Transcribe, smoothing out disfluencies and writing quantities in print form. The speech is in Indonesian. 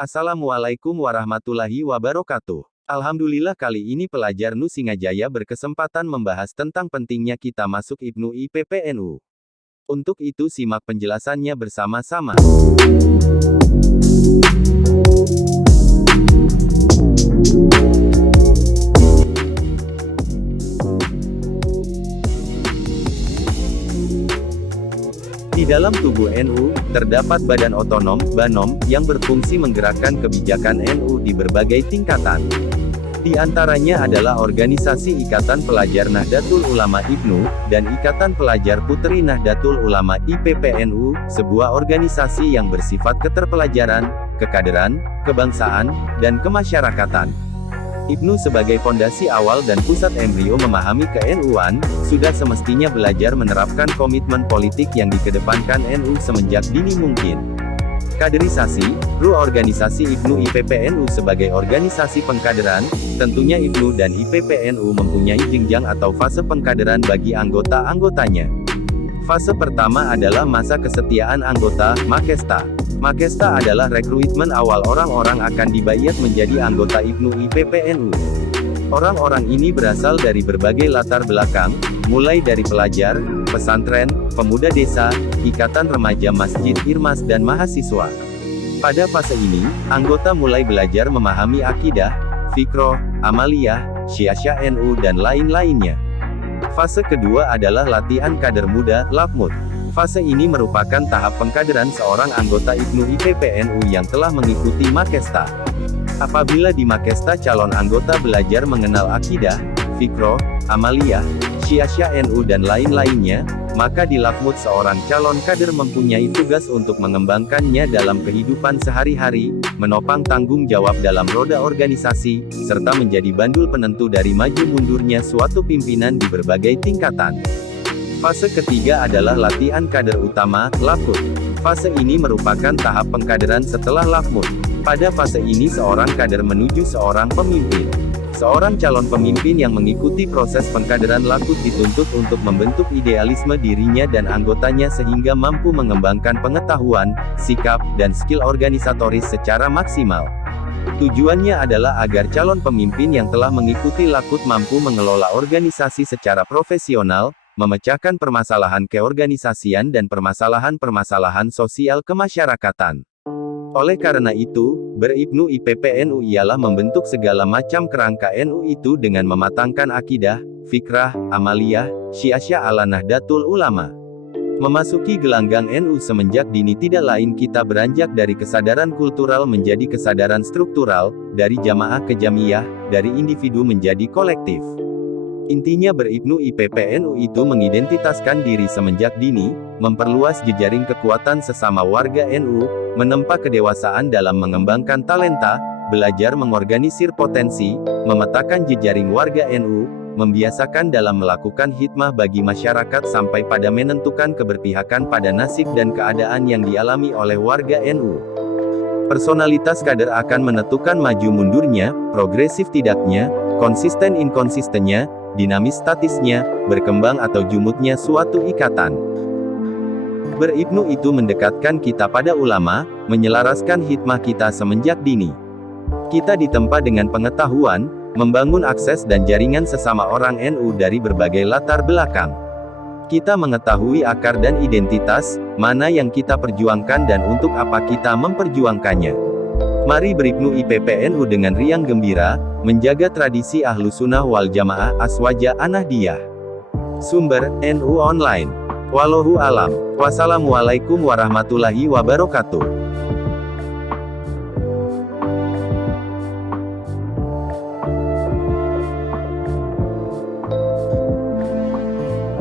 Assalamualaikum warahmatullahi wabarakatuh. Alhamdulillah kali ini pelajar NU Singajaya berkesempatan membahas tentang pentingnya kita masuk IPNU IPPNU. Untuk itu simak penjelasannya bersama-sama. Di dalam tubuh NU, terdapat badan otonom, BANOM, yang berfungsi menggerakkan kebijakan NU di berbagai tingkatan. Di antaranya adalah Organisasi Ikatan Pelajar Nahdlatul Ulama IPNU, dan Ikatan Pelajar Putri Nahdlatul Ulama IPPNU, sebuah organisasi yang bersifat keterpelajaran, kekaderan, kebangsaan, dan kemasyarakatan. IPNU sebagai fondasi awal dan pusat embrio memahami ke-NU-an, sudah semestinya belajar menerapkan komitmen politik yang dikedepankan NU semenjak dini mungkin. Kaderisasi, organisasi IPNU IPPNU sebagai organisasi pengkaderan, tentunya IPNU dan IPPNU mempunyai jenjang atau fase pengkaderan bagi anggota-anggotanya. Fase pertama adalah masa kesetiaan anggota, Makesta. Makesta adalah rekrutmen awal orang-orang akan dibayat menjadi anggota IPNU IPPNU. Orang-orang ini berasal dari berbagai latar belakang, mulai dari pelajar, pesantren, pemuda desa, ikatan remaja masjid Irmas dan mahasiswa. Pada fase ini, anggota mulai belajar memahami akidah, fikroh, amaliyah, syiah NU dan lain-lainnya. Fase kedua adalah latihan kader muda, LAPMUD. Fase ini merupakan tahap pengkaderan seorang anggota IPNU IPPNU yang telah mengikuti Makesta. Apabila di Makesta calon anggota belajar mengenal akidah, fikroh, amaliyah, syiah NU dan lain-lainnya, maka di LAPMUD seorang calon kader mempunyai tugas untuk mengembangkannya dalam kehidupan sehari-hari, menopang tanggung jawab dalam roda organisasi, serta menjadi bandul penentu dari maju mundurnya suatu pimpinan di berbagai tingkatan. Fase ketiga adalah latihan kader utama, LAPUD. Fase ini merupakan tahap pengkaderan setelah LAPMUD. Pada fase ini seorang kader menuju seorang pemimpin. Seorang calon pemimpin yang mengikuti proses pengkaderan LAPUD dituntut untuk membentuk idealisme dirinya dan anggotanya sehingga mampu mengembangkan pengetahuan, sikap, dan skill organisatoris secara maksimal. Tujuannya adalah agar calon pemimpin yang telah mengikuti LAPUD mampu mengelola organisasi secara profesional, memecahkan permasalahan keorganisasian dan permasalahan-permasalahan sosial kemasyarakatan. Oleh karena itu, ber-IPNU IPPNU ialah membentuk segala macam kerangka NU itu dengan mematangkan akidah, fikrah, amaliyah, syiah ala Nahdlatul Ulama. Memasuki gelanggang NU semenjak dini tidak lain kita beranjak dari kesadaran kultural menjadi kesadaran struktural, dari jamaah ke jamiyah, dari individu menjadi kolektif. Intinya ber-IPNU IPPNU itu mengidentitaskan diri semenjak dini, memperluas jejaring kekuatan sesama warga NU, menempa kedewasaan dalam mengembangkan talenta, belajar mengorganisir potensi, memetakan jejaring warga NU, membiasakan dalam melakukan hikmah bagi masyarakat sampai pada menentukan keberpihakan pada nasib dan keadaan yang dialami oleh warga NU. Personalitas kader akan menentukan maju mundurnya, progresif tidaknya, konsisten inkonsistennya, dinamis statisnya, berkembang atau jumutnya suatu ikatan. Ber-IPNU itu mendekatkan kita pada ulama, menyelaraskan hikmah kita semenjak dini. Kita ditempa dengan pengetahuan, membangun akses dan jaringan sesama orang NU dari berbagai latar belakang. Kita mengetahui akar dan identitas, mana yang kita perjuangkan dan untuk apa kita memperjuangkannya. Mari ber-IPNU IPPNU dengan riang gembira, menjaga tradisi Ahlussunnah wal Jamaah Aswaja An-Nahdliyah. Sumber, NU Online. Wallahu alam. Wassalamualaikum warahmatullahi wabarakatuh.